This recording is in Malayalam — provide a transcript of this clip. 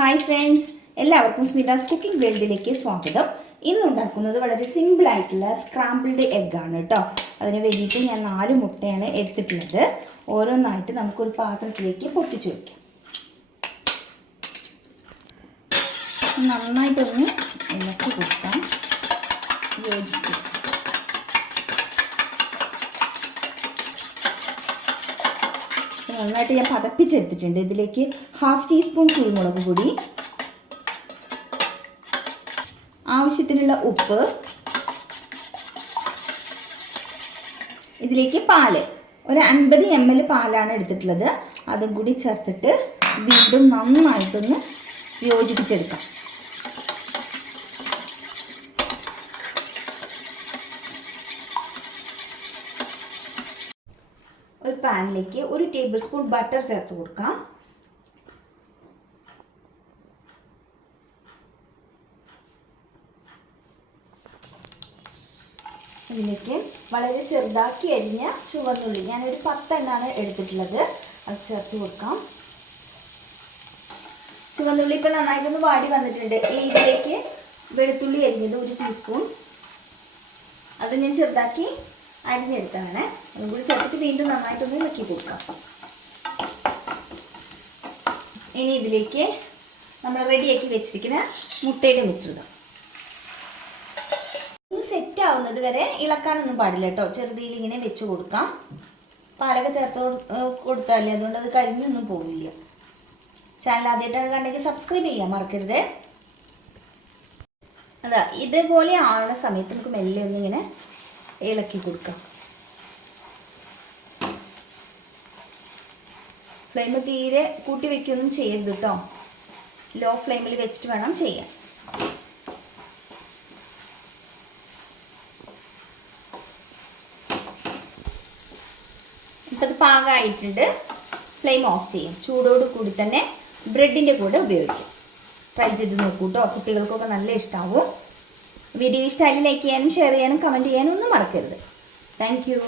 ഹായ് ഫ്രണ്ട്സ്, എല്ലാവർക്കും സ്മിതാസ് കുക്കിംഗ് വേൾഡിലേക്ക് സ്വാഗതം. ഇന്നുണ്ടാക്കുന്നത് വളരെ സിമ്പിളായിട്ടുള്ള സ്ക്രാമ്പിൾഡ് എഗ്ഗാണ് കേട്ടോ. അതിന് വേണ്ടിയിട്ട് ഞാൻ 4 മുട്ടയാണ് എടുത്തിട്ടുള്ളത്. ഓരോന്നായിട്ട് നമുക്കൊരു പാത്രത്തിലേക്ക് പൊട്ടിച്ചു വയ്ക്കാം. നന്നായിട്ടൊന്ന് ഇളക്കി കൊടുക്കാം. യോജിക്കുക. നന്നായിട്ട് ഞാൻ പതപ്പിച്ചെടുത്തിട്ടുണ്ട്. ഇതിലേക്ക് 1/2 ടീസ്പൂൺ കുരുമുളക് പൊടി, ആവശ്യത്തിനുള്ള ഉപ്പ്, ഇതിലേക്ക് പാല്, ഒരു 50 ml പാലാണ് എടുത്തിട്ടുള്ളത്. അതും കൂടി ചേർത്തിട്ട് വീണ്ടും നന്നായിട്ടൊന്ന് യോജിപ്പിച്ചെടുക്കാം. ഒരു പാനിലേക്ക് 1 ടേബിൾ സ്പൂൺ ബട്ടർ ചേർത്ത് കൊടുക്കാം. ഇതിലേക്ക് വളരെ ചെറുതാക്കി അരിഞ്ഞ ചുവന്നുള്ളി, ഞാനൊരു 10 എണ്ണമാണ് എടുത്തിട്ടുള്ളത്, അത് ചേർത്ത് കൊടുക്കാം. ചുവന്നുള്ളി ഇപ്പോൾ നന്നായിട്ടൊന്ന് വാടി വന്നിട്ടുണ്ട്. ഇതിലേക്ക് വെളുത്തുള്ളി അരിഞ്ഞത് 1 ടീസ്പൂൺ, അത് ഞാൻ ചെറുതാക്കി അരിഞ്ഞെടുത്താണ്. അതും കൂടി ചേർത്തിട്ട് വീണ്ടും നന്നായിട്ടൊന്ന് ഇളക്കി കൊടുക്കാം. ഇനി ഇതിലേക്ക് നമ്മൾ റെഡിയാക്കി വെച്ചിരിക്കുന്ന മുട്ടയുടെ മിശ്രിതം സെറ്റ് ആവുന്നത് വരെ ഇളക്കാനൊന്നും പാടില്ല കേട്ടോ. ചെറുതിയിൽ ഇങ്ങനെ വെച്ച് കൊടുക്കാം. പാലൊക്കെ ചേർത്ത് കൊടുത്താലേ അതുകൊണ്ട് അത് കരിഞ്ഞൊന്നും പോവില്ല. ചാനൽ ആദ്യമായിട്ടാണ് കണ്ടെങ്കിൽ സബ്സ്ക്രൈബ് ചെയ്യാൻ മറക്കരുത്. അതാ ഇതേപോലെ ആവുന്ന സമയത്ത് നമുക്ക് മെല്ലെ ഒന്നിങ്ങനെ ഇളക്കി കൊടുക്കാം. ഫ്ലെയിം തീരെ കൂട്ടി വെക്കൊന്നും ചെയ്യരുത് കേട്ടോ. ലോ ഫ്ലെയിമിൽ വെച്ചിട്ട് വേണം ചെയ്യാൻ. ഇപ്പം അത് പാകമായിട്ടുണ്ട്. ഫ്ലെയിം ഓഫ് ചെയ്യും. ചൂടോട് കൂടി തന്നെ ബ്രെഡിൻ്റെ കൂടെ ഉപയോഗിക്കും. ട്രൈ ചെയ്ത് നോക്കൂ കേട്ടോ. കുട്ടികൾക്കൊക്കെ നല്ല ഇഷ്ടമാവും. വീഡിയോ ഇഷ്ടമായി ലൈക്ക് ചെയ്യാനും ഷെയർ ചെയ്യാനും കമൻറ്റ് ചെയ്യാനും ഒന്നും മറക്കരുത്. Thank you.